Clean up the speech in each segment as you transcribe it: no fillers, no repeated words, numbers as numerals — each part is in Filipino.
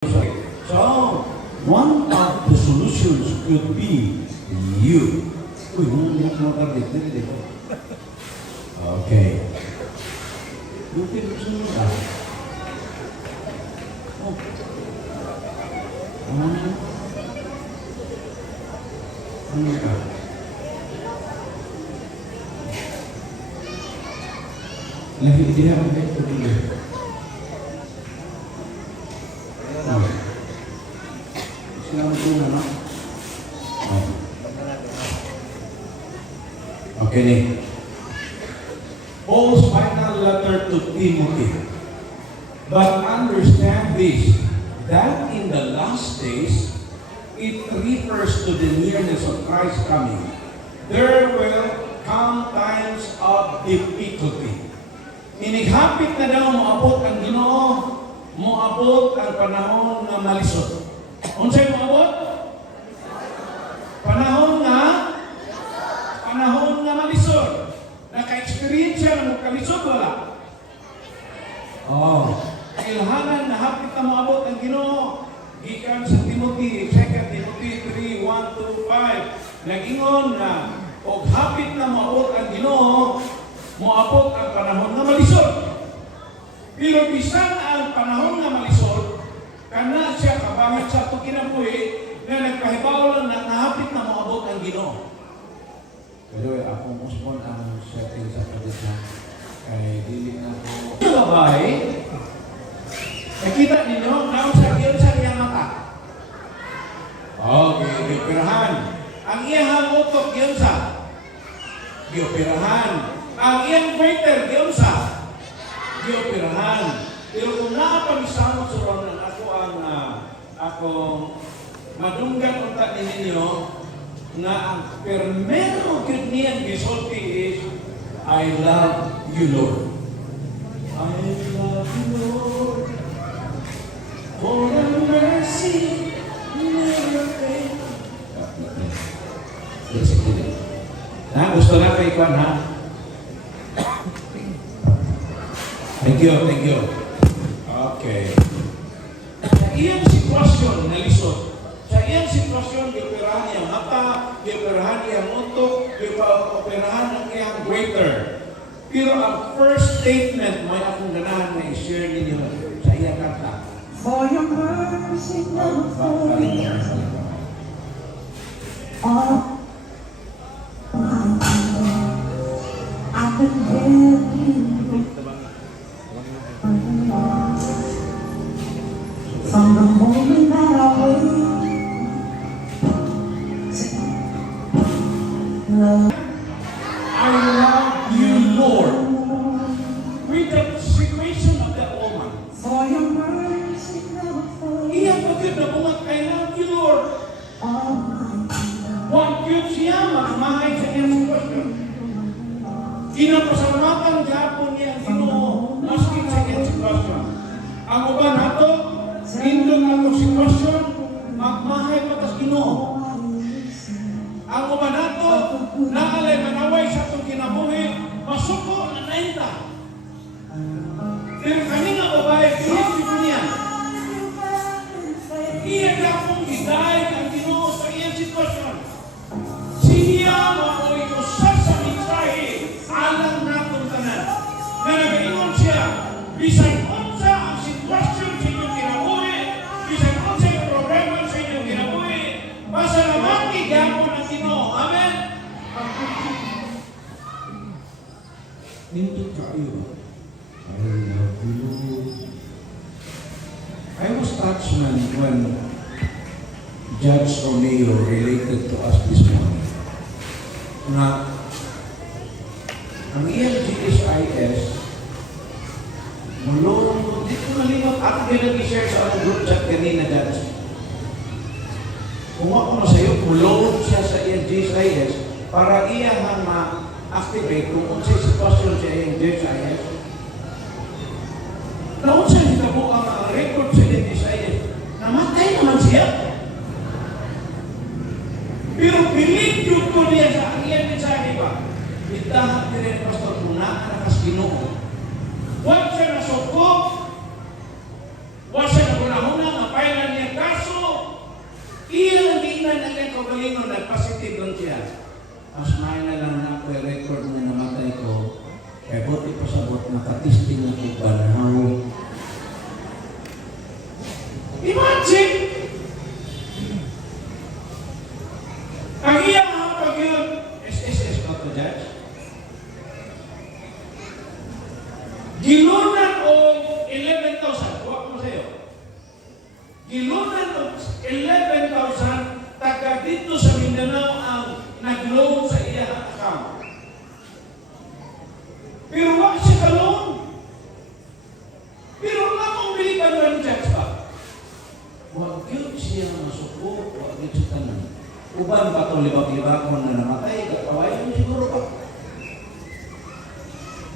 So, one of the solutions could be you. Uy, hindi ako makarbit. Dito. Okay. Buti ko sa mga. Oh. Ano ka? Lagi dia ako dito dito. Sinabi ko na, no? Okay, Nick. Paul's final letter to Timothy. But understand this, that in the last days, it refers to the nearness of Christ's coming. There will come times of difficulty. Inighapit na daw moabot ang Ginoo, moabot ang panahon na malisod. Unsay moabot? Panahon na malisod. Naka-experience siya ng kalisod, wala? Ilhanan na hapit na moabot ang Ginoo. Gikan sa Timothy, 2 Timothy 3, 1 to 5. Nag-ingon na, og hapit na moabot ang Ginoo, moabot ang panahon na malisod. Pero bisan ang panahon na malisod, kana siya kabangat sa ito kinabuhi na nagpahibaw lang na nahapit na moabot ang Ginoo. Pero ako muspon ang setting sa kadita. Kaya dili na ako. Ito babae, nakita ninyo, naon sa iyang mata. Okay, gioperahan. Ang iyang utok, yun sa gioperahan. Ang iyang waiter, yun sa gioperahan. Pero kung naapagisama sa ron ako madunggan unta ninyo na ang permero gyud niyang gisulti is I love you, Lord. I love you, Lord. For your mercy never fails. Gusto na kay Kwan, ha? Thank you. Okay. Sa iyang sitwasyon na lisod, sa iyang sitwasyon, gioperahan niyang mata, gioperahan niyang utok, gioperahan ang iyang waiter. Pero ang first statement, may akong ganahan na i-share ninyo sa iyang kanta. For your mercy never fails. I could give you from the moment that I wake. Love. I love you, Lord. With the situation of that woman. For your mercy never fails. Iyang pagkid na bungat, I love you, Lord. Huwag yun siya magmahay sa iyang sitwasyon. Ginapasalamatan gapon niya ang Ginoo maski sa iyang sitwasyon. Ang uban nato, indong natong sitwasyon, magmahay patas Ginoo. Ang uban nato, naalay manaway sa itong kinabuhi, masuko na nainta. Pero kanina babae, pinisip niya. Iya gapong gidaig ang Ginoo sa iyang sitwasyon. Siya mako'y usap sa mensahe alang natong tanan. Na nag-ingon siya, bisan unsa ang sitwasyon sa inyong kinabuhi, bisan unsa ang problema sa inyong kinabuhi, pasalamati gapon ang Ginoo. Amen? Nindot kayo. I love you. I was touched when Judge Romeo related to us this morning na ang iyang GSIS mulong, di ko nalimot ako nag-share sa ang group chat kanina, Judge. Kung ako na sa'yo, mulong siya sa iyang GSIS para iyang ma-activate kung unsay sitwasyon sa iyang GSIS. Naon siya nitabo ang record sa iyang GSIS. Namatay naman siya. Pero pilit yun ko niya sa iyang mensahe ba? Itahat niya rin, Pastor, kung nakakas Ginoo. Huwag siya nasukop. Huwag siya nagunahuna nga palingon, nag-positive lang siya. Mas may na lang na ako record na namatay ko. Kaya buti pa sabot, nakatisting ako banaw. Imagine! Ang iyang mga pag-yun, SSS ba ito, Judge? Gilunan o 11,000. Huwag mo sa'yo. Gilunan o 11,000 taga dito sa Mindanao ang nag-loan sa iyang account. Pero wag siya ka-loan. Pero wala mong biliban ba ng Judge ba? Huwag yun siya masuko, huwag yun siya tanan. Uban ba itong libak-libakon na namatay, katawain mo siguro pa.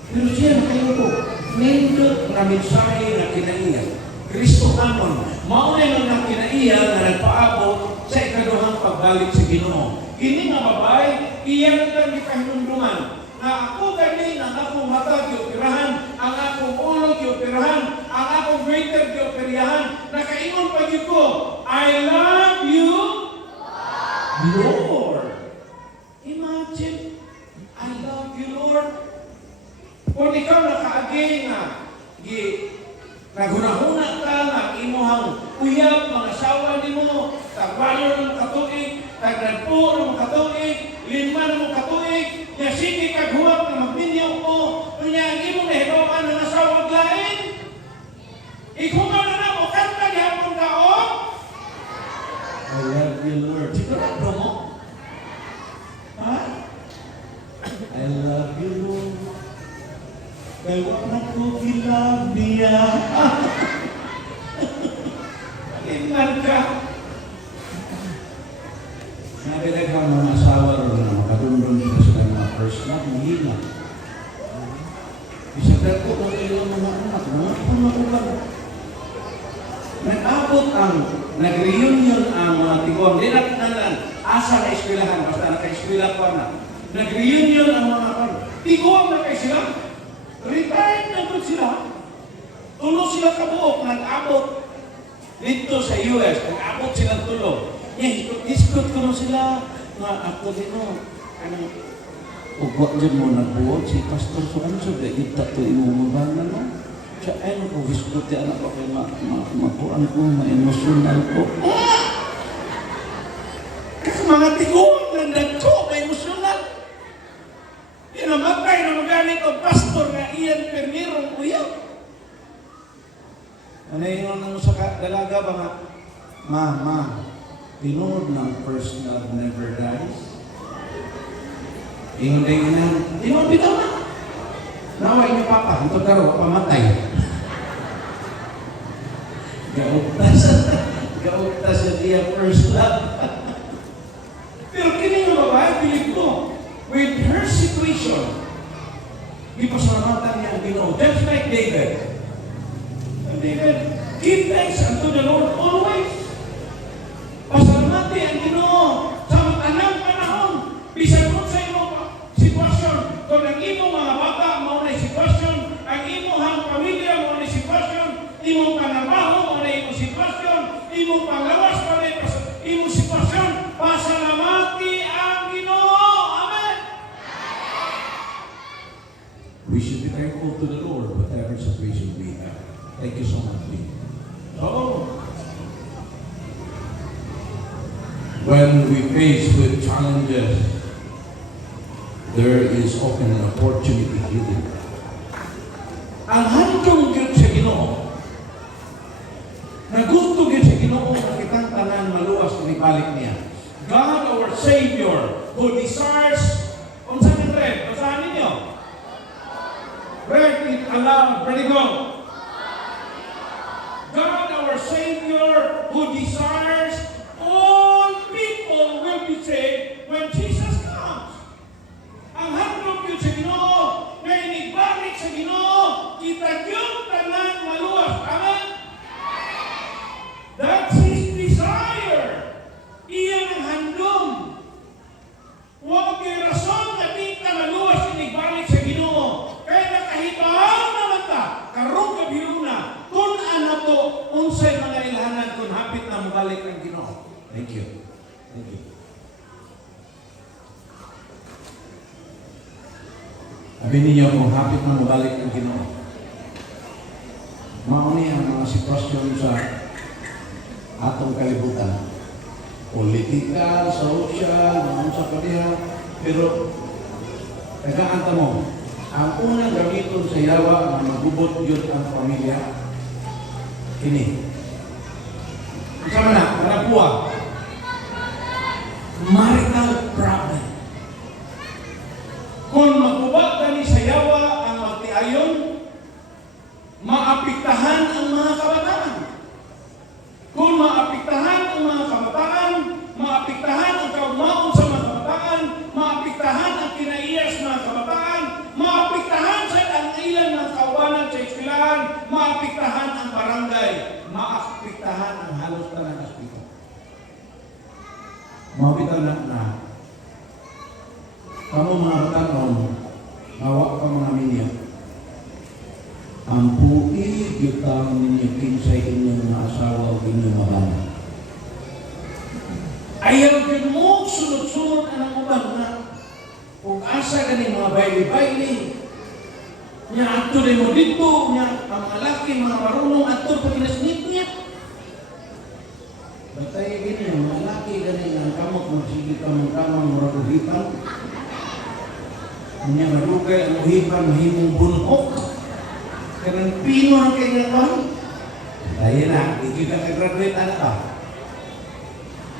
Pero siya nakayuko. Nindot na mensahe na kinaiyan. Kristo Anon, maunay lang na kinaiyan na nagpaabot sa ikaduhang pagbalik sa Ginoo. Kini nga babae, iyan lang ikahinunduman na ako gani ang akong mata gioperahan, ang akong ulo gioperahan, ang akong waiter gioperahan, nakaingon pa yun ko, I love you, Lord. Imagine, I love you, Lord. Kung ikaw nakaagay nga, naghunahuna ka, nag-imuhang uyab, mga asawa ni mo, tagbalo ng katuig, tagnagpo ng katuig, lima ng katuig, niya sige kaghuwag na magminyaw mo, niya ang imong nahibawan ng asawa lain. Ikuman na mo, kanta gihapon ka o? I love you, Lord. Sigurado mo? Ha? I love you, Lord. Kaya wag na ko kilab niya. Iman ka. Nabilag ang mga asawa rin na makadundon sila sila mga first love, mahina. Isagad ko kung ilang mga anak, mga pamakulang. Nag-abot ang, nag-reunion ang mga tigong. Di na asa na eskwelahan, basta naka-eskwela pa na. Nag-reunion ang mga tigong na kayo sila. Retired na doon sila. Tulog sila kabuok, nag-abot dito sa US, nag-abot silang tulog. Iskot ko na sila, nga ako din o, ugwa dyan mo nagbuot, si Pastor Suanso, dahil tato imumabana no? Siya, ano ko, iskot yan ako kay makuan ko, ma-emotional ko. Kasi mga tiguang landan ko, ma-emotional. Inamatay na magaling o pastor na iyan permirong uyaw. Ano yung nang sa dalaga ba nga? Ma, tinuod ng first love never dies. Ingon din ina, tinuod bitaw na. Naway niyo papa, ito karo, pamatay. Gaugtas sa diya first love. Pero kini nga babae, bilib ko, with her situation, ipasalamatan niya ang Ginoo. Just like David. And David, give thanks unto the Lord always. Pasalamati ang Ginoo sa matanang panahon. Bisan mo sa imong sitwasyon. Kung ang imong mga bata, mo na sitwasyon. Ang imong pamilya, mo na sitwasyon. Imong panabaho, mo na imong sitwasyon. Imong panglawas, mo na imong sitwasyon. Pasalamati ang Ginoo. Amen. We should be thankful to the Lord, whatever situation we have. Thank you so much, Lee. So, when we face with challenges, there is often an opportunity hidden. Ang handong gyud sa Ginoo, nagusto gyud sa Ginoo na kitang tanan maluwas ni balik niya. God our Savior who desires, unsa man red, basahan ninyo. Read it aloud, ready go. God our Savior who desires all people will be saved when Jesus comes. Ang handog yun sa Ginoo, na inibalik sa Ginoo, kita yung tanan maluwas. Amen? That's His desire. Iyan ang handog. Huwag may rason na kita maluwas inibalik sa Ginoo. Kaya nakahibahan naman ta, karong kabiruna, kung ano to, unsay mga ilahanan kung hapit na mabalik ang Ginoo. Thank you. Thank you. Sabi ninyo kung hapit na mabalik ang Ginoo. Mauni ang mga sitwasyon sa atong kalibutan. Politikal, social, mga sa padiha. Pero, tagaan mo, ang unang gamiton sa yawa na magubot yun ang pamilya, ini. Sama na, kanapuwa. Marital problem. Kung magubot kami sa yawa ang magtiayon, maapektahan ang mga kabataan. Kung maapektahan ang mga kabataan, maapektahan ang kaugnaon sa mga kabataan, maapektahan ang kinaiya sa mga kabataan, maapektahan sa ang ilan ng kaubanan sa eskwelahan, maapektahan ang barangay, maapektahan ang halos tanang aspeto. Mabitaw na kamu mga batanon, awak ka mga minyo. Ang puig yutang ninyo kinsay inyong mga asawa o inyong mabanan. Ayaw din mo sunod-sunod ang uban na kung asa ka ni mga baili-baili niya ato rin mo dito niya ang mga laki, mga marunong ato pag inasnit niya. Batay gini, ang mga laki ganing ang kamot magsige kamang-kamang maraguhipan. Niya madugay ang uhipan mahimong bunhok. Karang pino ang kailangan. Dahil na, hindi ka nag-graduate anak ka.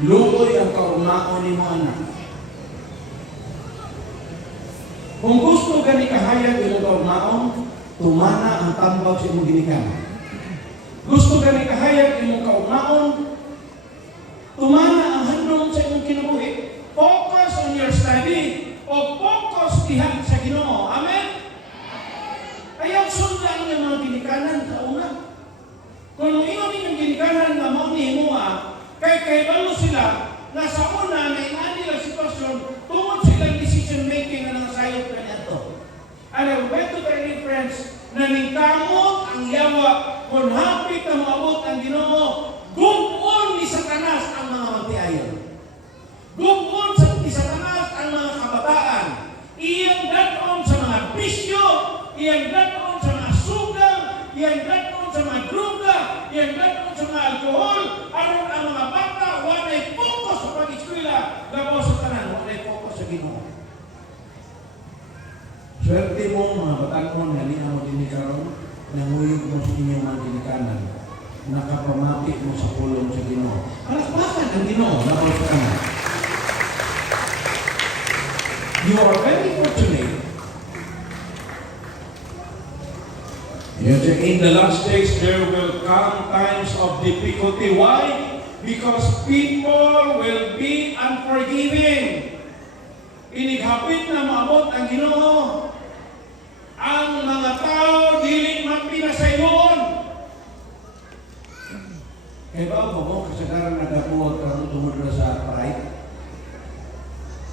Lukoy ang kaunao ni mo anak. Kung gusto gani kahayag yung kaunao, tumana ang tambag sa imong ginikan. Gusto gani kahayag yung kaunao, tumana ang handong sa imong kinabuhi. Focus on your study o focus dihan sa Ginoo. Amen? Ayaw sundan yung mga ginikanan sa una. Kung ingon yung ginikanan na mo ni Mua, kay balo sila, nasa una na inani lang sitwasyon, tungod silang decision making na nasayot na ito. Alam, beto tayo friends, na ningkamot ang yawa, kung hapit na maabot ang Ginoo, gumon ni Satanas ang mga magtiayon. Gumon ni Satanas ang mga kabataan. Iyang daton sa mga bisyo, iyang daton sa mga sugal, iyang daton sa mga droga, iyang daton sa mga alkohol, aron ang mga bata, walay focus sa pag-eskwela, gabaw sa tanan, walay focus sa Ginoo. Swerte mo mga batanon, halina mo din karon, nanguyog mo sa inyong mga ginikanan, nakapamati mo sa pulong sa Ginoo. Palakpakan ang Ginoo, gabaw sa tanan. You are very fortunate. In the last days, there will come times of difficulty. Why? Because people will be unforgiving. Inighapit na maabot ang Ginoo. Ang mga tao dili man pinasayon. Kaya ba mo kasagaran nagabuot ka tungod sa pride?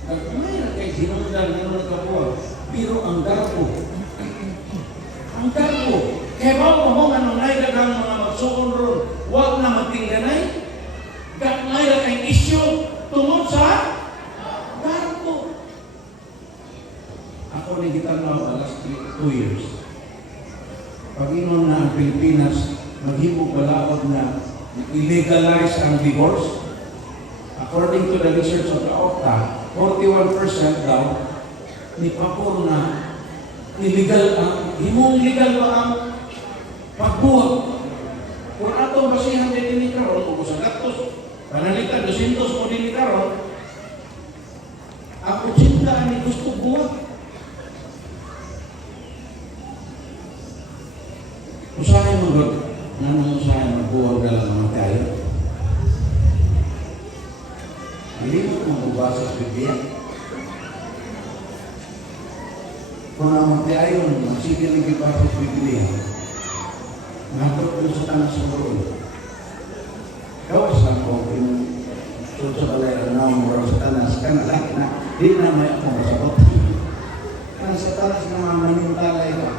Nagkamay na kay sinundan na nagabuot. Pero ang garbo, kaya ba mo nga nung naidagang mga magsuon ron, huwag na magtingganay? Gagmay na kay isyo tungod sa garbo. Ako ni kita na last 2 years. Pag-inon na ang Pilipinas, maghimog balaod na illegalize ang divorce. According to the research of the OCTA, 41% daw ni Papor na illegal ang, himong legal ba ang pagbuhat. Kung atong basihan din ni karon, kung sa gatos, panalitan, 200 mo din ni karon, ang 80 ani gusto buhat. Usahay mo ba? Nanong usahay magbuhat na lang mga tayo? Hindi mo magbasa sa Biblia. Kung naman tayo, magsigil ng ibasa sa Biblia, natot doon sa tanah sa buron. Kawas lang ko, yung doon sa balay, na mura sa tanas, ka na lang na, di na may akong masabot. Kaya sa tanas na mamayong talay ka.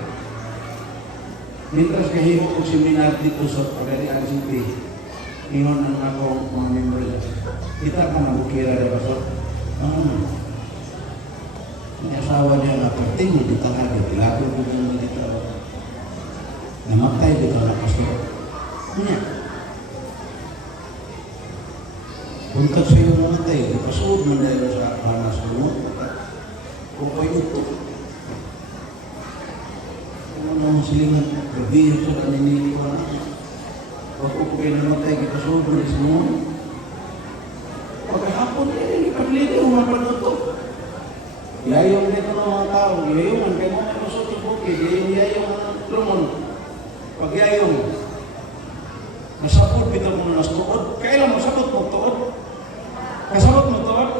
Mintras kahimo kong seminar dito sa Pagarian City, ingon ang akong mga member. Kita ka na bukira na baso. Ang asawa niya na perting, hindi talaga. Bilago ko mo dito. Namatay dito na kaso. Ano Buntag sa iyo namatay, ipasuod mo dahil sa panas mo. Kung kayo ito. Kung ano silingan, gabi sa kaninili ko na. Kung kayo namatay, ipasuod mo sa mo. Pagkahapon, ipaglili, umapanood ito. Yayong dito ng mga tao, yayong, kaya mo na ipasuod yung bukid, yayong ang lumon. Pag yayong, nasabot bitaw mo na tuod. Kailan mo sabot mo tuod? Kasabot mo tuod?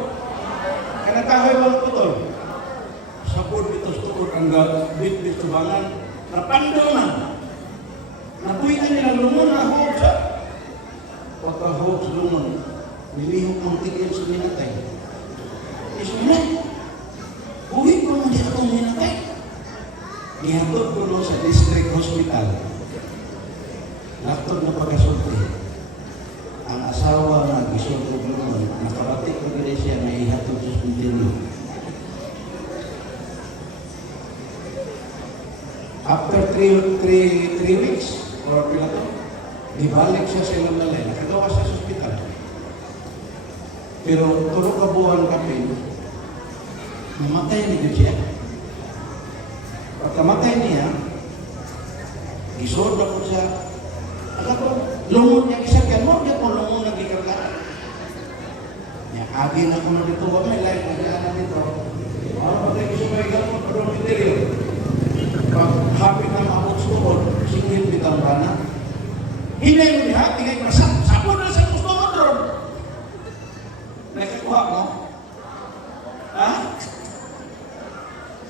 Kanatahoy walang putol. Sabot bitaw tuod ang bit tubangan. Napando na. Natuian nila lumon na hawag sa. Pagkahawag sa lumon, nilihok ang tigil sa minatay. Iso mo, huwag ko mo di akong minatay. Ihatod ko no sa district hospital. Laktod na pagkasulti, ang asawa na gisulti lumon, nakarating ko gano'n siya na ihatod sa spintilyo. After 3 weeks, or pila to, ibalik siya sa ilang lalay, nakagawa siya sa ospital. Pero turo ka buwan kapin, namatay ni siya. Pagkamatay niya, gisod ako siya. Alam ko, lungon niya kisakyan mo, niya kung lungon nag-ikarga. Niya, agi na ko na dito, wag may life, nag-iana dito. Ano ba tayo kisabay mo, pero material. Pag hapit na maabot suod, singin bitang bana. Hinay mo niya, tingay ko na, sapon na sa gusto mo, Ron. Nakakuha mo? Ha?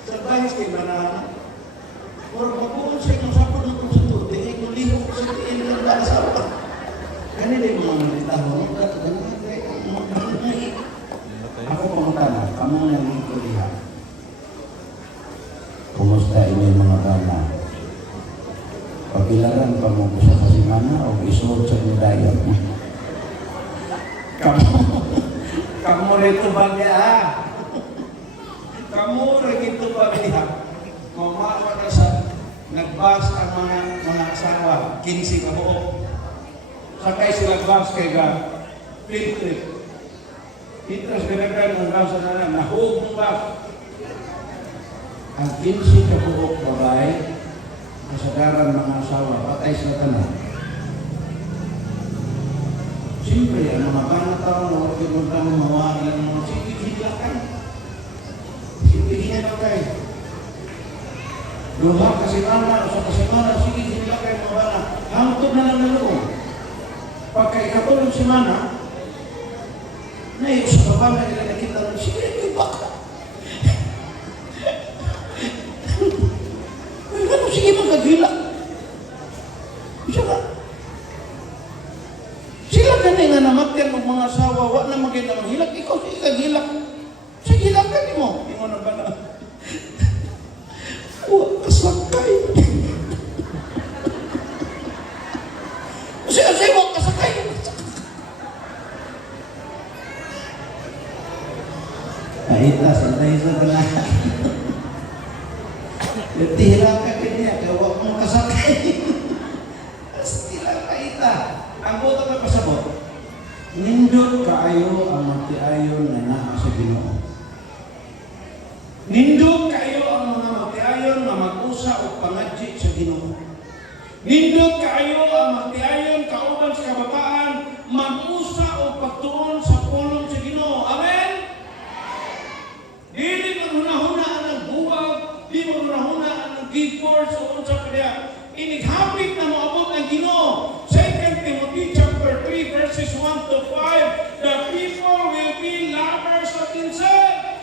Sa bahis kayo na or mabuon siya ng sapon ng kung sa to, tingay ko liho ko sa tiin ng bala sapon. Ganun din mga malitaho. Ako pumunta na, kamo na yung kulihan. Kumusta ini mga bana? Pagilaran pa mo sa kasimana o isuot sa nilayan mo? Kamu rito ba niya? Kamu rito ba niya? Kumawa na sa nagbas ang mga asawa, 15 kabuok. Sakay sila bus kay God. Flip trip. Itras ganagan ng bus na nahug ng bus. Ang 15 kabuok babae, kasagaran mga asawa, patay sila tanan. Siyempre, ang mga bana tao na huwag yung mga mawagi ng mga sige-hilakan. Sige-hilakan kayo. Duha kasimana, sa kasimana, sige-hilakan mga bana. Hangtod na lang nalong. Pagka-ikatulong simana, na yung sa kabana nila nakita ng sige, may baka. Ano, sige magkagilak. Sila ganun nga namatyan ng mga asawa, wala na maganda maghilak, ikaw sige kagilak. Sige, hilakan mo. Ingo na ba na? Huwag kasakay. Kasi huwag kasakay. Kahita, santay sa balahan. Tihira ka kanya, kaya huwag mong kasakay. Tihira kahita. Ang buto na pasabot. Nindot kaayo ang magtiayon na naa sa Ginoo. Nindot kaayo ang mga magtiayon na mag-usa o pangadji sa Ginoo. Nindot kaayo ang magtiayon kauban sa kabataan, mag-usa o pagtuon sa pulong sa Ginoo. Amen? Dili maghuna-hunaan ng buwag, di maghuna-hunaan ng gift-force o unsa pa diya. Inighapit na moabot ng Ginoo. 2 Timothy chapter 3 verses 1 to 5, the people will be lovers of themselves.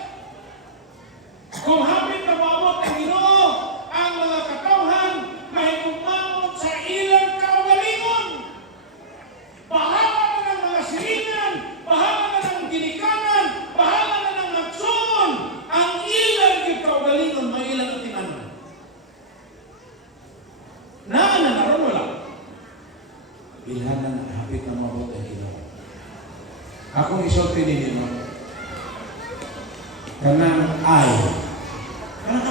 Kung hapit na moabot ng Ginoo, ang mga katawhan mahigugmaot sa ilang kaugalingon. Bahala na ng mga silingan, bahala na ng ginikanan, bahala na ng nagsuon, ang ilang kaugalingon may ilang atinan. Naron wala. Bilhanan hapit na mabot ang Ginoo. Akong isulti ninyo, kanang ay,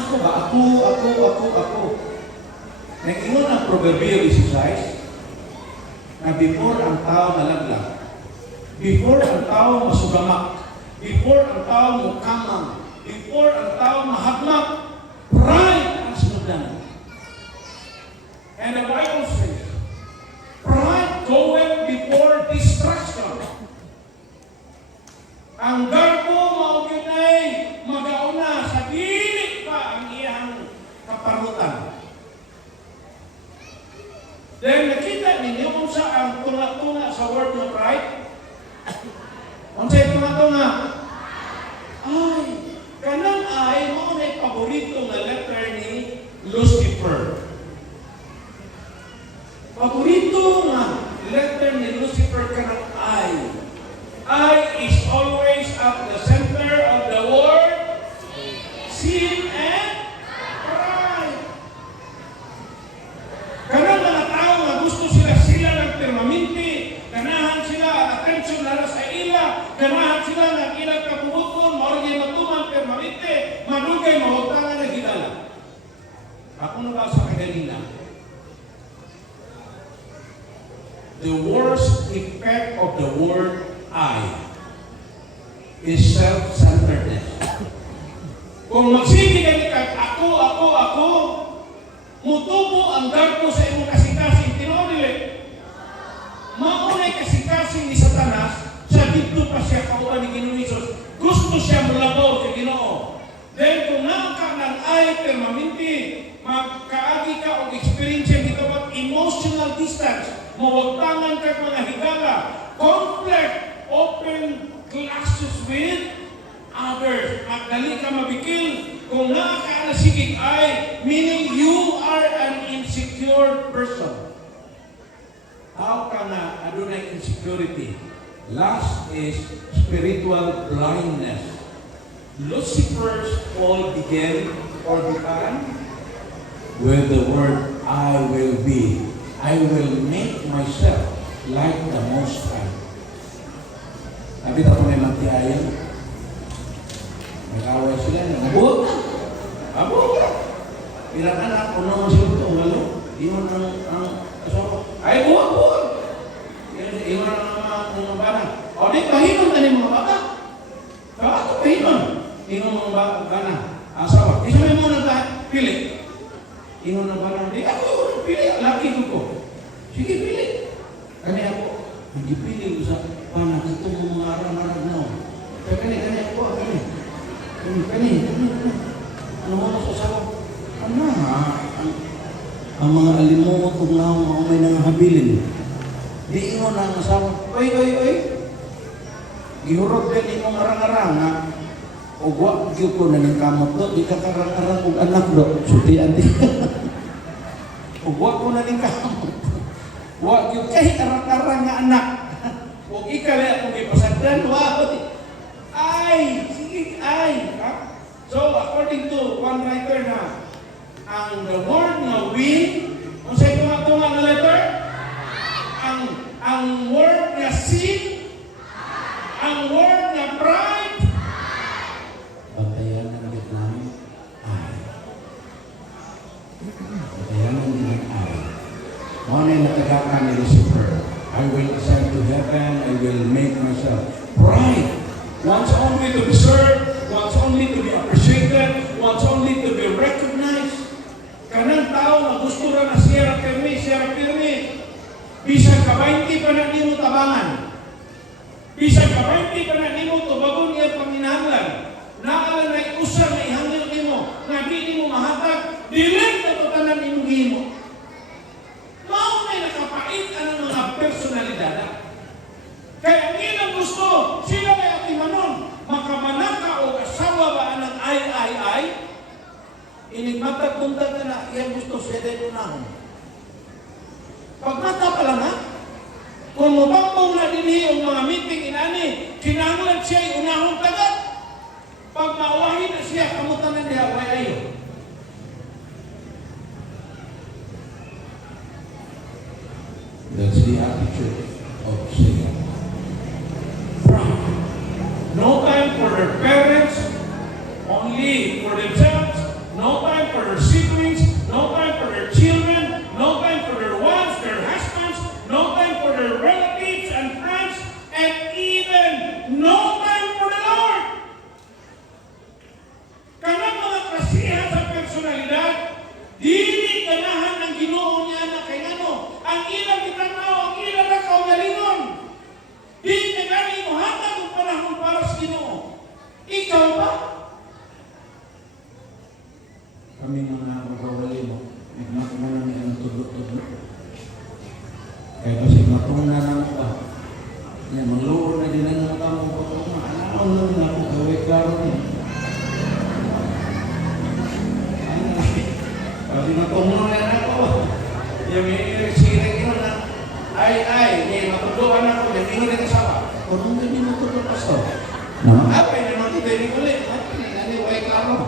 gusto ba? Ako. Nag-ingon ang Proverbio 16 na before ang tao nalaglag, before ang tao masugamak, before ang tao mukamang, before ang tao mahagmak, pride ang sinugdanan. And the Bible says, pride goeth before destruction. Ang garbo maugid ay magauna sa dili pa ang iyang kaparutan. Then nakita ninyo kung sa ang tunga-tunga sa word ng pride. Kung sa'yo tunga-tunga, ay, kanang ay, mo na paborito na letter ni Lucifer. Paborito na letter ni Lucifer kanang I. I is always at the center of the word sin and pride. Kanang mga tao nga gusto sila ng permanente, ganahan sila attention lalo sa ila, ganahan sila ng ilang kabubuton, maurigay matuman permanente, manugay mahutangan na gidala. Ako na ba sa kaganina? The worst effect of the word I is self-centeredness. Kung magsige ka ako, mutubo ang garbo sa imong kasikasing tinodile. Maunay kasikasing ni Satanas sa dito pa siya kauban ni Ginoong Hesus. Gusto siya mulabaw sa Ginoo. Then kung ka ng ay permanente, magkaagi ka o experience dito at emotional distance, mawagtangan ka mga higala, conflict, open clashes with others. Magdali ka mabikil. Kung ka na sigig ay, meaning you are an insecure person. How ka na adunay insecurity? Last is spiritual blindness. Lucifer's fall began with the word I will be. I will make myself like the Most High. Sabi na po may magtiayan. Nag-away sila. Nag-abot. Ilang anak, unang sila ito, walo. Iwan ang asawa. Ay, buwag. Iwan ang mga bana. O, di, pahinon na mga bata. Bakit ito pahinon? Iwan mga bana. Asawa. Di sabi mo pili. Iwan ang bana. Di ako, pili. Laki ko. Sige, pili. Kani ako, hindi pili ko sa bana. Ito mga arang-arang na. Kani ako. Kani. Ano mo sa asawa? Ano ang mga alimuot kung mga may nangahabilin. Di ingon ang asawa, oy. Gihurot din imong arang-arang ha. O wag gyud ko na ng kamot do, di ka karang-arang og anak do. Sutian di. O wag ko na ng kamot. Wag gyud kay arang-arang nga anak. O ikaw akong ipasagdan, wag. Ay, sige, ay. Ha? So, according to one writer na, ang the word na win, kung sa'yo tunga-tunga na letter, ang word na sin, ang word na pride, batayan ng Vietnam, ay. Batayan ng Vietnam, ay. Ano yung natagakan ni Lucifer? I will ascend to heaven, I will make myself. Pride wants only to be served, wants only to be appreciated, wants only to be recognized. Kanang tao na gusto na siyara pirmi. Bisag ka 20 pa na nimo tabangan. Bisag ka 20 pa na nimo tubagon niya panginahanglan. Naalan na iusa na ihangil nimo, nga di nimo mahatag, dili na to tanan nimo gihimo. Mao may nakapait ang mga personalidad. Kaya ang ilang gusto, sila ay atimanon, makamanaka o asawa ba ang ay, inigmatag-buntag na yan gusto siya din unahon. Pagmata pa lang ha, kung mabambong na din yung mga meeting inani, kinanglan siya yung unahon tagad. Pag maawahin na siya, kamutan na niya, way ayo. That's the attitude of sin. Pride. No time for their parents, only for themselves. No Lord na din ang mga mo ko. Ano lang ako gawin klaro niya. Pag natungol na ako, yung may siring yun na, may matuluan ako, may mingon na kasama. Kung hindi mo ito pastor? Apa yung naman ito yung ulit? Naniway klaro.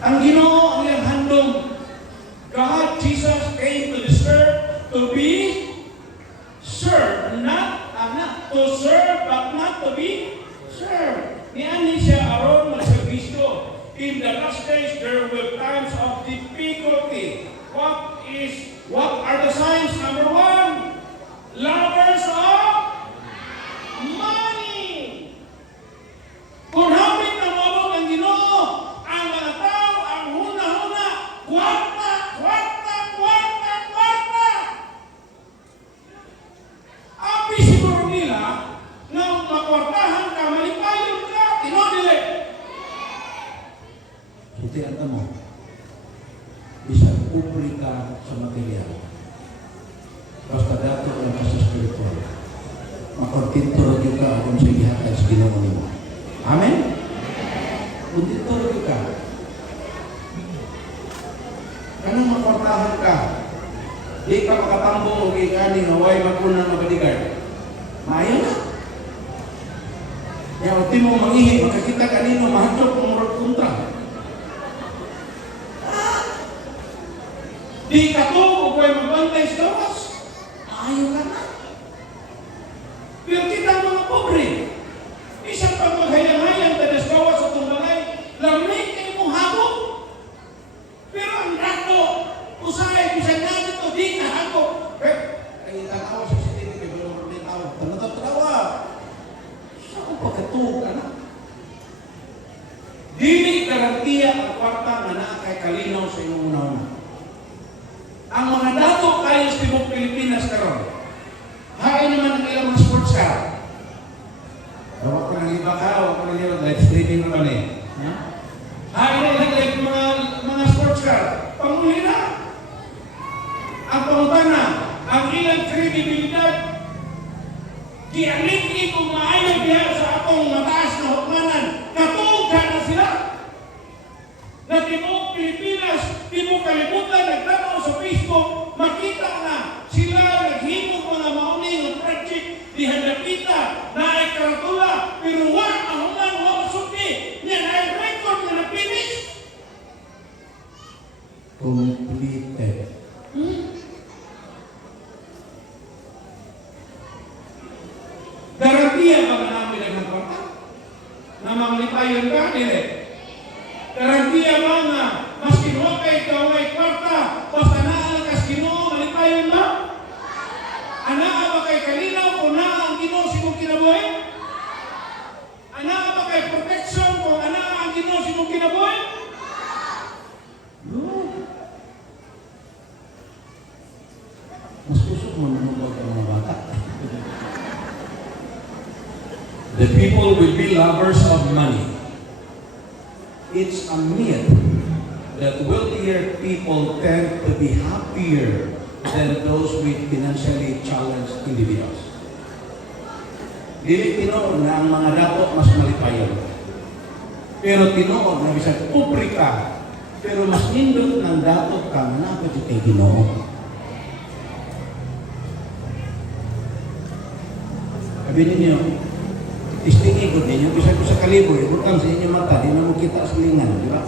Ang Ginoo ang iyang handom. God, Jesus came to this earth to be served, not to serve, but not to be served. Niani siya aron magservisyo. In the last days, there will times of difficulty. What are the signs? Number one, lovers of money. Kung hapit na mabog ang Ginoo, ang mga tao, ang huna-huna, kwarta. Abi siguro nila, na makwartahan ka, malipayon ka, tinodili. Sutihan mo, bisa upri ka sa material. Basta dato ang sa spiritual. Makontinto rin ka kung sa ihatay sa Ginoo nimo. Amen? Kontinto rin ka. Kanang makwartahan ka, di ka makatambo o kikani na huwag magpunang mabaligar. Mayo na. Kaya ulti mo mangihi, makakita kanino mahadlok ng murag punta. Di ka to, o huwag magbantay sa gawas. Mayo ka na. Pero kita ang mga pobre. Isang pag maghayang-hayang ka sa gawas sa tumbalay, lamig kayo mong habog. Pero ang dato, usay, bisan na ito, di na ako. Ay, tanawa sa sitini, kaya wala mga tao. Tanatawa. Siya kung pagkatuog ka na. Dili garantiya ang kwarta na nakay kalinaw sa inyong una-una. Ang mga dato kayo sa Timog Pilipinas karon. Hain naman ang ilang mga sports car. Huwag ko nang iba ka, huwag ko nang iba, live streaming naman eh. Hain naman mga sports car. Panguli na. Ang pangutana, ang ilang kredibilidad, kialiki kung maayaw diya sa atong mataas na hukmanan, katungkan na sila. Na Timog Pilipinas, Timog Kalibutan, nagtanaw sa Facebook, makita na sila naghimog mga mauning ng project, dihandapita, na ay karatula, pero wag ang human, wag masuki, niya na ay record na na-finish. Completed. Garantiya ba na namin ang kwarta? Na manglipayon ka, nire? Garantiya ba nga, mas kinuha ka ikaw ay kwarta, basta naalang kas Ginoo, malipayon ba? Anaa ba kay kalinaw kung naa ang Ginoo simong kinabuhi? Anaa ba kay protection kung anaa ang Ginoo simong kinabuhi? No. Mas kusok mo naman ang mga bata. The people will be lovers of money. It's a myth that wealthier people tend to be happier than those with financially challenged individuals. Dili tinuod na ang mga dato mas malipayon. Pero tinuod na bisag pobre ka, pero mas nindot ng dato ka na napati kay Ginoo. Sabi ninyo, istingi ko ninyo, bisag ko sa kalibo, ibutang sa inyong mata, di na mo kita sa lingan, di ba?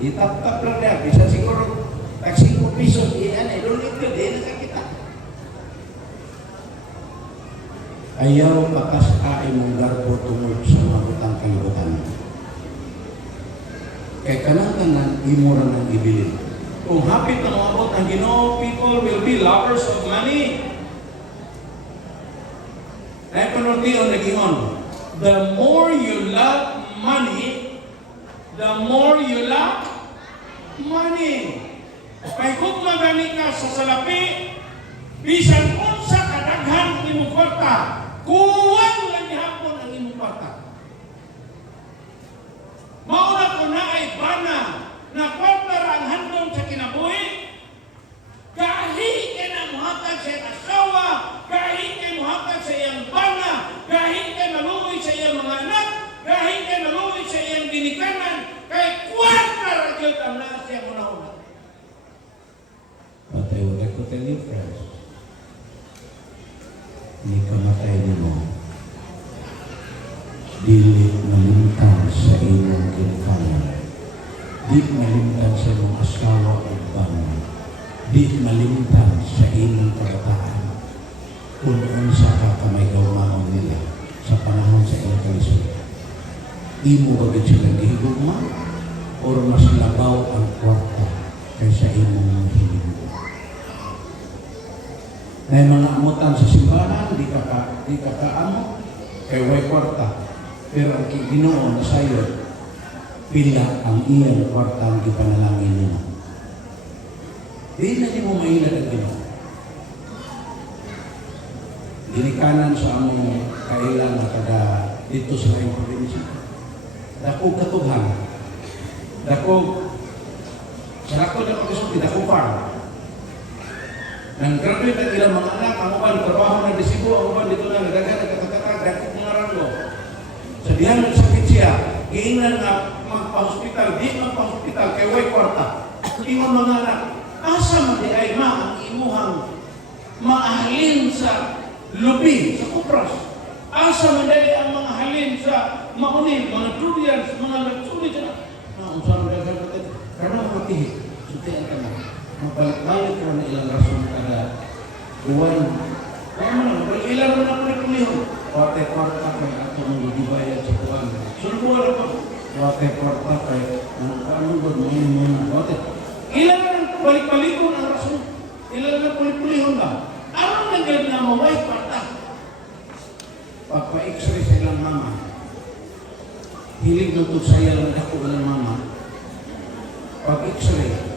Itap-tap lang niya, bisa siguro tag 5 pisos, iyan, ilulit ko, di nakakita. Ayaw pakas ay mong garbo tungod sa mabutang kalibutan. Kay kanang-kanan, imura ng ibilin. Kung hapit na mabot ang Ginoo, people will be lovers of money. Ay panuntiyon nagingon, the more you love money, the more you love money. Kay kung magani ka sa salapi, bisan unsa kadaghan imong kwarta, kuwan lang gihapon ang imong kwarta. Mauna ko na ay bana na kwarta ra ang handom sa kinabuhi, kahi ka na you, friends. Ni kamatay nimo. Dili malimtan sa imong ginikanan. Di malimtan sa imong asawa o bana. Di malimtan sa imong kabataan. Kung unsa ka kamay gawmaon nila sa panahon sa ilang kalisod. Imo ba sila gihigugma? O mas labaw ang kwarta kaysa imong hiningo? Na mga amutan sa simbahan, di ka kaamo, kay way kwarta. Pero ang Ginoo na sayo, pila ang iyang kwarta ang gipanalangin nimo. Di na mo mailan ang Ginoo. Ginikanan sa among kailan na kada dito sa iyong probinsya. Dako katughan. Dako sa ako na pagkasunti, dako farm. Nang graduate ang ilang mga anak, ang uban, trabaho ng disibo, ang uban dito na nagdagan, nagkakatakag, dako mga ranggo. Sa diyan nagsakit siya, giingnan nga magpa-hospital, di magpa-hospital, kay way kwarta. Ingon mga anak, asa man di ay ang imuhang maahalin sa lubi, sa kupras. Asa man di ang mga halin sa maunil, mga durians, mga nagsulit siya. Unsa man dagan natin, karena mga tihit, sutian ka na. Mabalik-balik ka na ilang rason kada buwan. Ilang mo na kulikulihon. Wate kwarta kay ato mong gibayad sa buwan. Sunubuan ako. Wate kwarta kay anong ba mo wate. Ilang na balik-balikon ang rason. Ilang na kulikulihon ba? Ano nang gawin na maway kwarta? Pagpa-x-ray sa ilang mama. Hilig ng tugsayal ng dako ng mama. Pag-x-ray,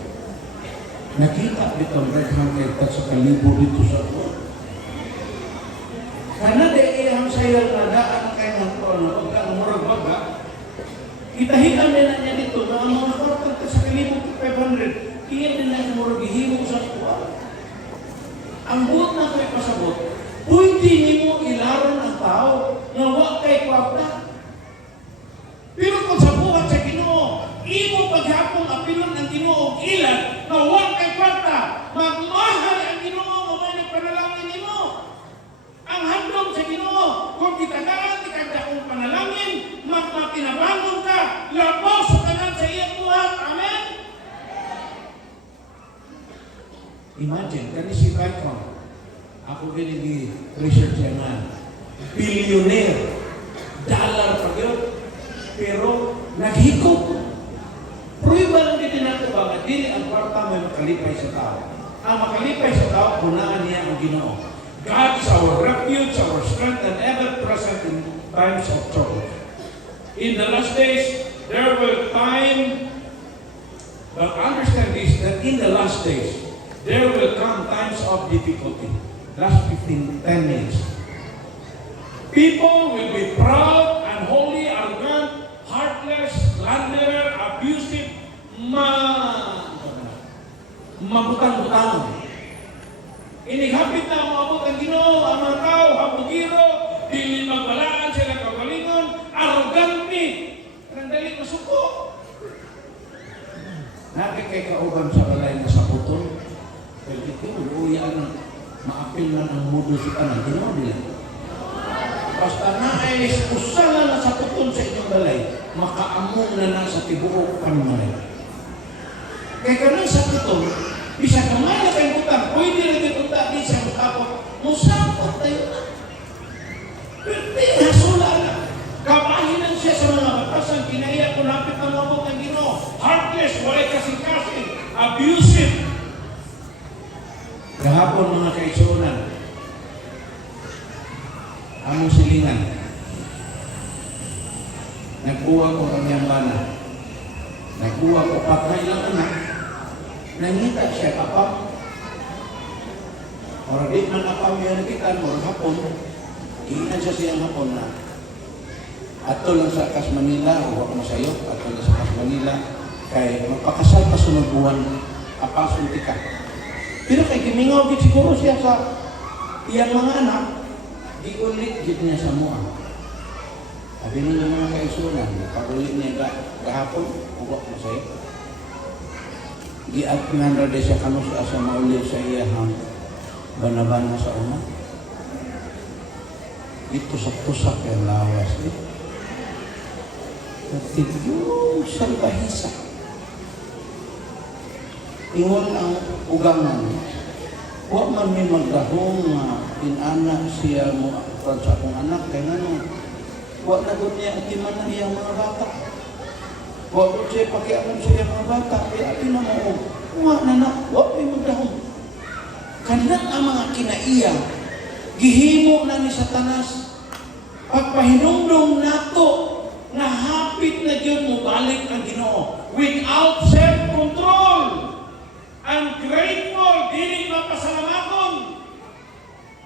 nakita bitang reghang kertat sa kalibo dito sa ako. Kana de iyang sayal na daan kay ng kono, huwag ang murag baga. Kitahitan din na niya dito na ang mga kortat sa kalibo 500, kaya din na ang murag ihimo sa kuwa. Ang buot na ko'y pasabot, pwede niyo ilaron ang tao na huwag kay kwarta. Pero kung sa buhat sa Ginoo, imo paghapong apilon ang Ginoo ilan na huwag kay kwarta, magmahal ang Ginoo o may nagpanalangin nimo. Ang handog sa Ginoo, kung kitagaan, ikagda kong panalangin, magpatinabangon ka, labaw sa tanan sa iyang buhat. Amen? Imagine, kani si Bicon, ako ganyan research yan na, billionaire, dollar pa yun, pero naghikot. Pruiba lang din natin ba, dili ang kwarta may makalipay sa tao. Ang makalipay sa tao, punaan niya ang Ginoo. God is our refuge, our strength, and ever present in times of trouble. In the last days, there will time, but understand this, that in the last days, there will come times of difficulty. Last 10 minutes. People will be proud, unholy, arrogant, heartless, slanderer, abusive, mabutang-butang. Inihapit na maabot ang Ginoo, ang mga tao, habugiro, dili magbalaan sila kagalingon, arrogante, nandali masuko. Nakikay kauban sa balay na sa puton, pero ito, uyan ng maapil na ng mudo sa kanan, Ginoo nila. Basta na ay usala na sa puton sa inyong balay, makaamong na na sa tibuok panmalay. Kaya kanang sa puton, bisa kamay na kayo utang, pwede na kayo utang, di siya matapot, musapot tayo na. Pero di hasula na. Kapahinan siya sa mga batasan, kinaiyak kung napit na mabot ang Ginoo. Heartless, walay kasing-kasing, abusive. Kahapon mga kaisunan, among silingan, nagbuwag ko kanyang bana, nagbuwag ko patay lang anak, nangita siya kapag, or di man apam yung nakitan, or hapon, iinan siya siyang hapon na, ato lang sa Kas Manila, huwag mo sa'yo, ato lang sa Kas Manila, kay magpakasal pa sunod buwan, apasunti ka. Pero kay gimingaw gid siguro siya sa iyang mga anak, giulit gid niya sa mua. Sabi niya mga kaisunan, pag-ulit niya kahapon, huwag mo sa'yo. Giat pinanda siya kanus sa maulit sa iyang Bana-bana sa una. Ito sa tusak yung lawas. Yung salbahisa. Ingon ang ugangan. Huwag man may magdahong inana siya mo sa akong anak. Kaya nga huwag na doon niya atiman na iyang mga bata. Huwag doon siya pakialam sa iyang mga bata. Kaya atin na mo. Huwag na. Huwag may magdahong. Kanang ang mga kinaiya, gihimo na ni Satanas. Pagpahinumdum nato na hapit na Diyos mo balik ang Ginoo without self-control. Ungrateful, dili mapasalamaton.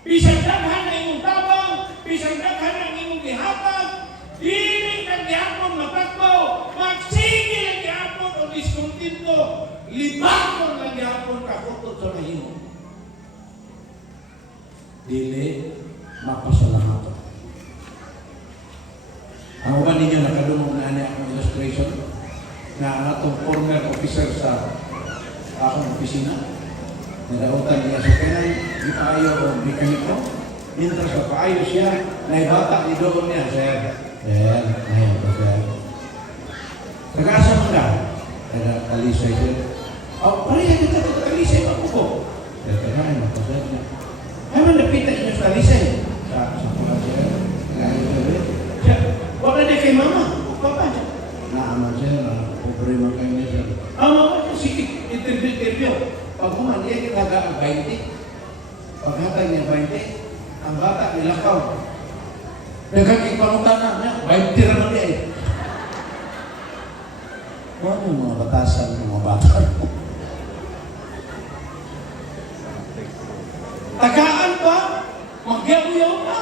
Bisang daghan na imong tabang, bisang daghan na imong gihatag, dili kang gihapon matakbo, magsige ang gihapon o diskontinto, libakon lang gihapon kakutod sa mahimo. Dili mapasalamaton. Ang uban ninyo nakadungog na akong illustration na ang atong former officer sa akong opisina. Nadautan niya sa kanan, di paayo o mekaniko. Mintra sa paayo siya, naibata ni doon niya, Sir. Sir, ngayon po, Sir. Nag-asa mo na? Taga-talisay, Sir. O, pareha kita taga-talisay, makupo. Sir, tagain mo po, Sir. Ay, man napita niyo sa talisay. Sa mga, Sir. Sir, huwag na di kay Mama. Papa, Sir. Naaman, Sir. Pobre man kayo niya, Sir. Mama, sige. Interview. Pag kuman, niya kinaga ang 20. Paghatag niya 20, ang bata nilakaw. Nagkakik pangutana niya, 20 naman niya eh. Ano yung mga batasan ng mga bata? Tagaan pa? Magyaw-yaw pa?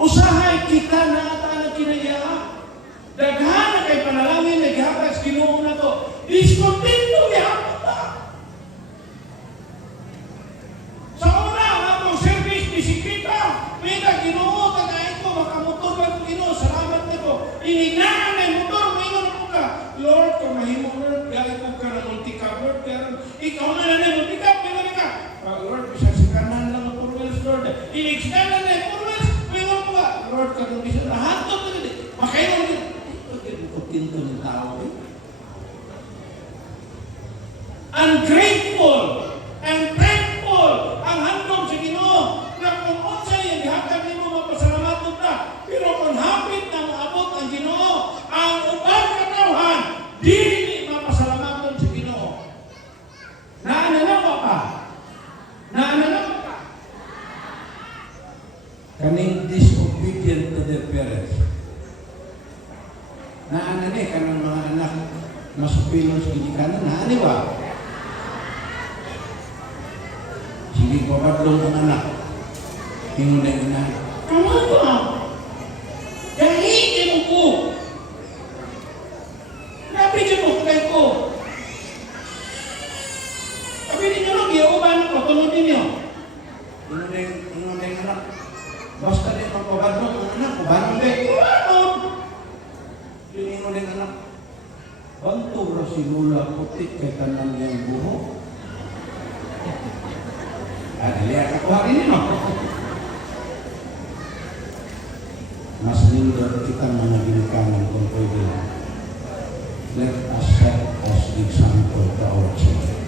Usahay kita na ata na kinaya. Daghan na kay panalangin, naghatag sa Ginoo na to. Discontento gihapon ta. Sa una, ang atong service, disiplita. Kita Ginoo, tagain ko, makamotor ba kung Ginoo, salamat nito. Ininaan na yung motor, maingon ko ka. Lord, kung mahimo Lord, gaya ko ka ng multi-cab, Lord, ikaw na yung multi-cab, maingon ka. Lord, bisang si kanan lang ang 4 wheels, Lord. Inig-scan na yung 4 wheels, maingon ko ka. Lord, kung bisang lahat to, makainom din. Tinto ng tao eh. Ungrateful and thankful ang handom sa Ginoo na kung unsa yung gihatag nimo mapasalamaton ta, pero kung hapit na maabot ang Ginoo, ang ubang katawhan dili mapasalamaton sa Ginoo. Naananawa pa. Kaning disobedient to their parents. Naanani ka ng mga anak masupilon sa ginikanan, naani ba? Sige, papadlong ang anak. Hingun na ina. Kamu ba? Gahitin mo ko. Napidyo mo kay ko. Sabi ninyo lang, iuban ko, tunod ninyo. Hingun na yung anak. Basta din magpapadlong ang anak, ubanon kayo. Yung uling anak, banto rasimula putik kay tanan niyang buho. Lihat ako hari ini, no? Mas lindo kita mga ginikanan kung pwede lang. Let us set as example to our children.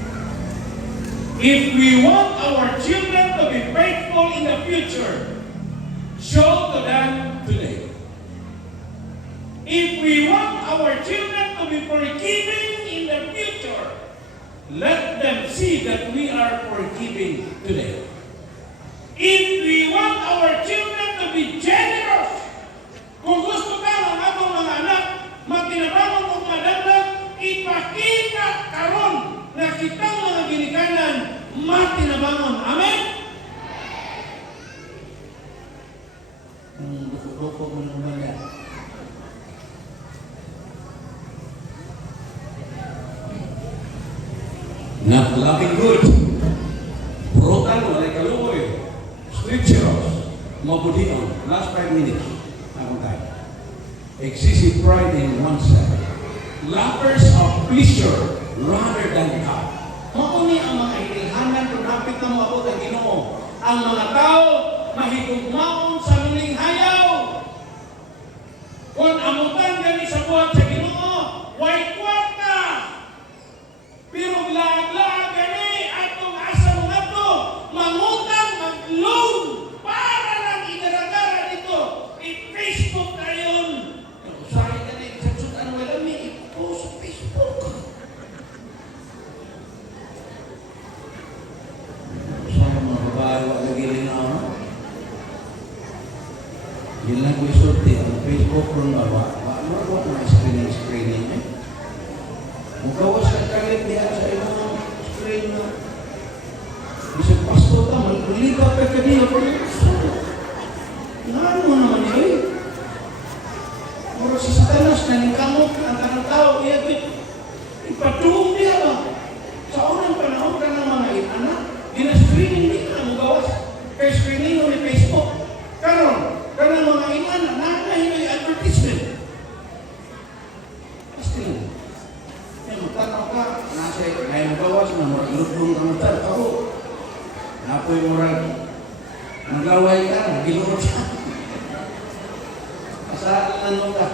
If we want our children to be faithful in the future, show to them today. If we want our children to be forgiving in the future, let them see that we are forgiving today. If we want our children to be generous, kung gusto ka ng atong mga anak, matinabangon o madagdag, ipakita karon na kitang mga ginikanan matinabangon. Amen? Duko-duko mo naman yan. Not loving good, brutal, walay kaluoy, scripturals, mabudion, last 5 minutes, akong tayo. Excessive pride in oneself, lovers of pleasure rather than God. Mauni ang mga ilhanan na moabot ang Ginoo. Ang mga tao mahigugmaon sa muling hayaw. Kung amutan gani sa buhat sa Ginoo, way kwarta. Pero laag-laag gani atong asa mo nato, mangutang, mag-loan para lang igaragara dito. I-Facebook na yun. Sorry ka na, isagsutan wala may i-post sa Facebook. Sa mga babae, wala gilin na ako. Yun lang ko isulti. Ang Facebook ron ba? Wala na screening eh. Magawas ka kalit niya sa ilang screen na. Isang pasto ka, maliligaw ka ka niya. Ano mo naman niya eh? Pero si Satanas, naningkamot ang tanang tao, ipatuong niya ba? Sa unang panahon ka ng mga anak, gina-screening niya na magawas. Kaya screening mo ni Facebook. Karon, kanang mga anak, nakahin yung advertisement. Pasti lang. Yan, magtanaw ka, nasa ngayon magawas na maragulog ka magtanaw. Ako, napoy moral, naglaway ka, nagilurot ka. Kasaan mo ka.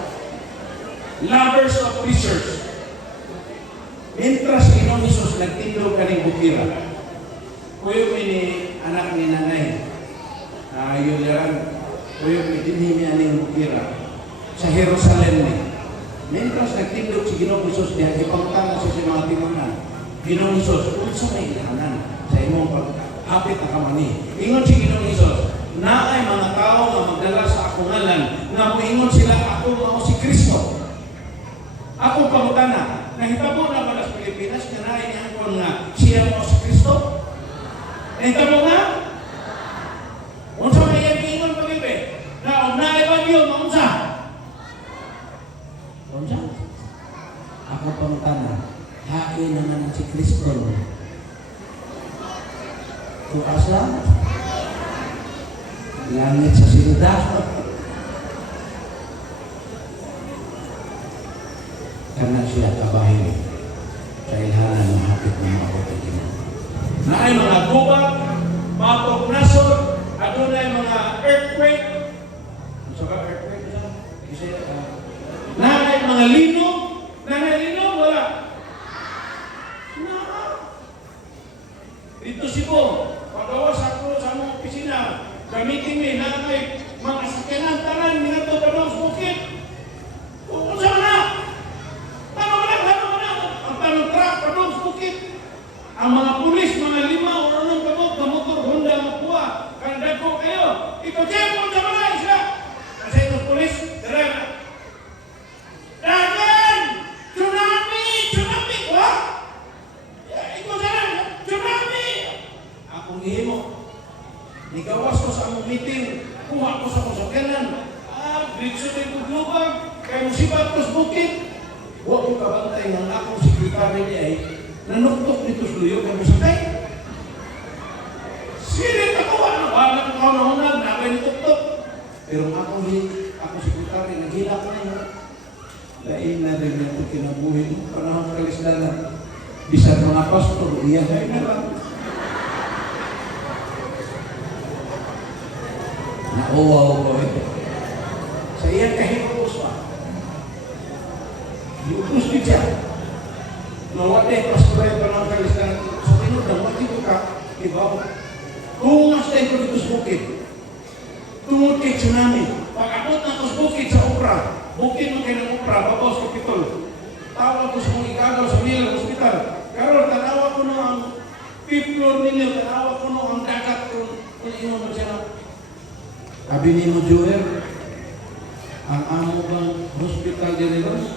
Lovers of pleasures. Mientras Ginoo Jesus nagtindog ka ng bukira, kuyo ni anak ni nanay, yun yan, kuyo dinhi niya ng bukira sa Jerusalem ni. Mientras nagtindog si Ginoo Jesus diya, ipangtana sa mga tinunan. Ginoo Jesus, unsa may ilahanan sa imong paghapit na kamani. Ingon si Ginoo Jesus, na ay mga tao nga magdala sa akong ngalan, nga moingon sila ako mao si Kristo. Ako pangutana, nahitabo na ba sa Pilipinas nga naay niangkon nga siya mao si Kristo? Nahitabo nga? Unsa may ingon pagibe? Na og naay bagyo maunsa? Unsa? Ako pangutana, hain naman si Kristo. Tuasa? Langit sa sinda. Karena siya kabahin sa ilhanan ng hapit ng mga kapatid. Na ay mga gubat, mga prognasor, adunay mga earthquake. So ka earthquake na? Na ay mga linog. Na ay linog, wala. Na. Dito Cebu, pagawas ako sa mga opisina. Gamitin ni nanay mga sakyanan tanan minato padong sa bukid. Kung saan na? Ano na? Ang tanong truck padong sa bukid. Ang mga pulis, mga 5 o 6 kabog na motor Honda makuha. Kandag ko kayo. Ikaw check mo sa mga isla. Kasi itong pulis, dara na. Dagan! Tsunami! Wa? Ikaw sana, tsunami! Akong ihimo. Nigawas ko sa among meeting, kuha ko sa akong sakyanan. Dito na yung lubang, kaya musibat ko sa bukid. Huwag ko kabantay ng akong sekretary niya eh, nanuktok dito sa luyo, kaya musakay. Sirit ako, ano ba? Nakakaw na hunag, nakay nituktok. Pero akong sekretary, naghilak na yun. Lain na din ito kinabuhin mo, panahon kalisdanan. Bisag mga pastor, iyahay na lang. Nauwaw ko ito. Sa iyang kahipos pa. Iupos ko siya. Nawate, pastoray pa ng kalisdanan. Sa tinod na, wati ko ka, ibaw. Tungas tayo ko dito sa bukid. Tungod kay tsunami. Pag-abot na ko sa bukid sa Opera, bukid mo kayo ng Opera, babaw sa Kapitol. Tawag ko sa mga igagaw sa Milang Hospital. Karol, tanawa ko no ang 5th floor ninyo, tanawa ko no ang dagat ko. Kung mo siya na. Sabi ni mo, Joel, ang amo bang hospital generals,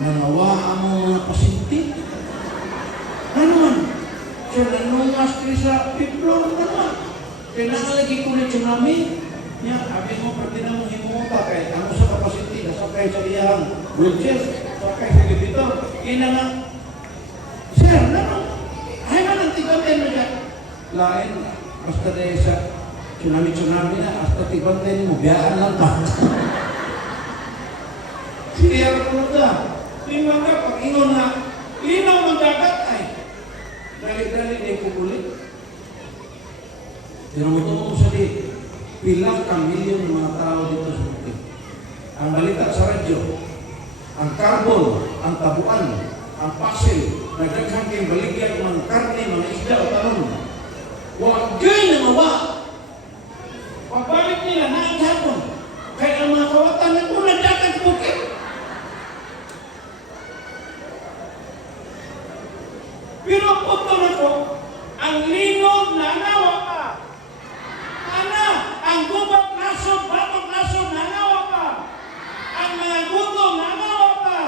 nangawa mo mga pasyente. Ano man? Siya nanungas ko sa 5th floor naman. Kaya nakalagi ko na tsunami. Niya, sabi mo, pati na mong himunta kahit ano sa kapasiti, nasakay sa iyang wheelchair, sakay sa elevator. Ina nga, sir, naman, ay man ang tigatin mo siya. Lain, basta dahil sa tsunami na, hasta tigatin mo, biyaan lang ta. Siyar ko na ka. Tingnan ka, pag ingon na, linaw ng dagat ay, dali-dali na ikukulit. Pero mo sa di, pila ka milyon ng mga tao dito sa bukid. Ang balita sa radyo, ang carbon, ang tabuan, ang pasil, nagdaghang kayong baligyan ng mga karne, mga isda o tanong. Huwag kayo na mawa. Pagbalik nila na ang hapon. Kaya ang mga kawatan na unang dagat bukid. Pero punto na ko, ang linog na nawa pa. Ana, ang gubat nasod, batok nasod, nanawa pa. Ang mga gutom, nanawa pa.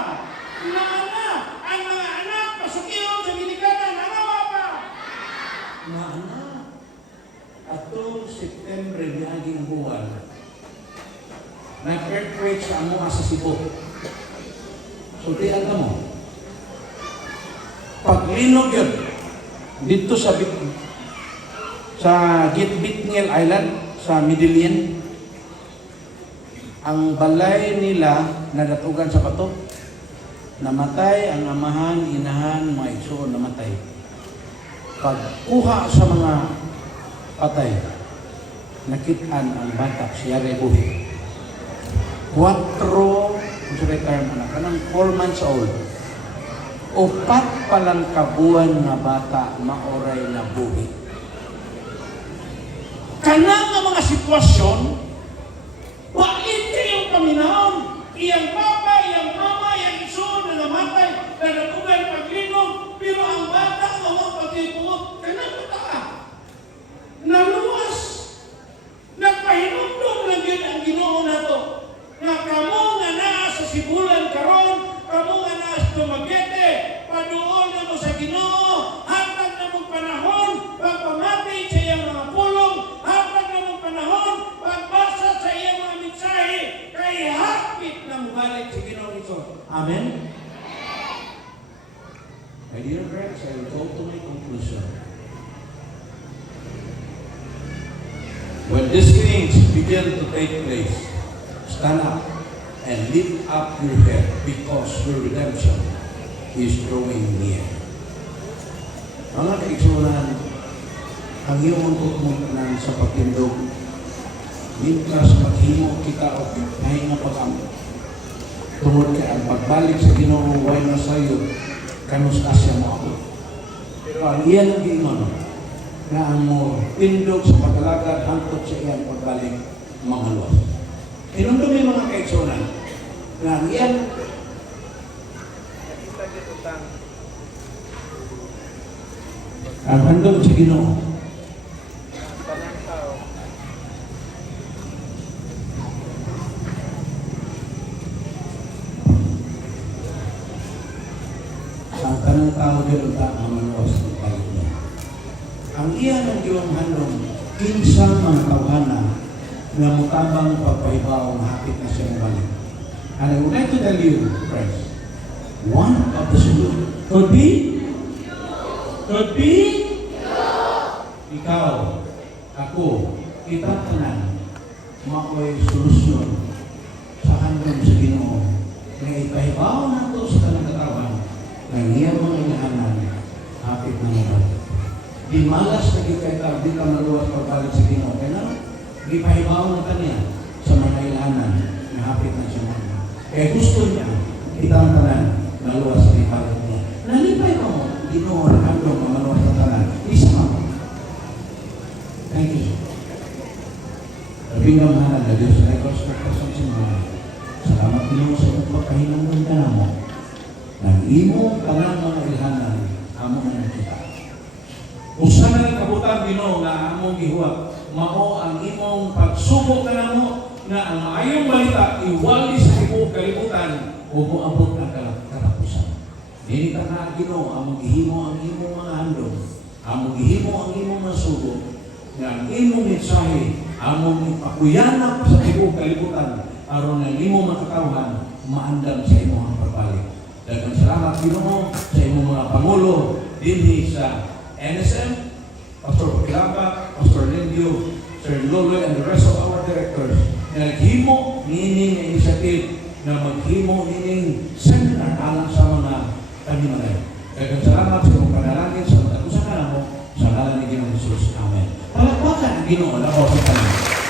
Naana, ang mga anak, pasukiyon sa ginikana, nanawa pa. Naana, atong September niaging buwan, nag-earthquake sa Amoa sa Cebu. So, di alam mo, paglinog yun, dito sa Gitbitngil Island, sa Midillian, ang balay nila nadatugan sa bato. Namatay ang amahan, inahan, mga igsoon namatay. Pagkuha sa mga patay, nakitaan ang bata, siya rin buhi. 4, kung sa term anak, kanang 4 months old. 4 palang kabuan nga bata, maoray na buhi. Kanang nga mga sitwasyon, bakit kayong paminahon? Iyang papa, iyang mama, iyang iso na namatay, na natugan paglinog, pero ang bata nga mga pagkipungot, kanang bata. Naluwas. Nagpahinumdum lang yun ang Ginoo na to. Nga kamo nga naa sa Sibulan karon, kamo nga naa sa Dumaguete, paduol na mo sa Ginoo, hatag na mong panahon, pagpamati sa iyang mga pulong, hatag na mong panahon, pagbasa sa iyang mga mensahe, kay hapit na mubalik sa Ginoo nito. Amen? My dear friends, I will go to my conclusion. When these things begin to take place, stand up and lift up your head because your redemption is drawing near. Mga kaigsunan, ang iyong tutungkunan sa pagtindog, minkas maghimo kita o pahinga pag-amot. Tungod ka ang pagbalik sa Ginoo way na sa iyo, kanusta siya mo ako. Pero ang iyan ang giingon, na ang mo tindog sa pag-alagad hangtod sa iyang pagbalik mga luwas. Inundong may mga kaigsunan, na ang iyan ang handog sa Ginoo. Ang kanang tao dito ang manuwas ng balik niya. Ang iyan ang iyong handog, kinsa mga tawhana na mutabang pagpahibaw na hapit na siyang balik. And I would like to tell you, friends, one of the solutions could be ikaw, ako, kita tanan, makoy solusyon sa handog sa Ginoo na ipahibaw na ito sa kanang katawan ng iyang mga inahanan hapit na mga balik. Di malas na kita di ka maluwas pagbalik sa Ginoo. Kaya na, di pahibaw na kanya sa mga ilahanan na hapit na siya mga. Kaya gusto niya, kitang tanan, maluwas sa ibalik niya. Nalipay mo, Ginoo na handog na maluwas sa tanan. Isa mo. Thank you. Labing gamahan na Diyos na ikaw sa kasang simbahan. Salamat Ginoo sa iyong pagkahinang ng tanan mo. Nang imo kanang mga ilahanan, amo na kita. Usa na ng kabutan Ginoo na among gihuwat, mao ang imong pagsubok na mo na ang maayong balita iwali sa imong kalibutan o moabot ang katapusan. Dili ta na Ginoo among gihimo ang imong mga handog, among gihimo ang imong mga subok, nga ang imong mensahe among ipakuyanap sa imong kalibutan aron ang imong makatawhan maandam sa imong pagbalik. Daghang salamat Ginoo sa imong mga pangulo dinhi sa NSM, Pastor Pagilaba, Pastor Lindio, Sir Loloy, and the rest of our directors na naghimo nining initiative na maghimo nining seminar alang sa mga panimalay. Daghang salamat sa imong panalangin sa tagusan na mo sa ngalan ni Ginoong Jesus. Amen. Palakpakan Ginoo na ako sa tanan.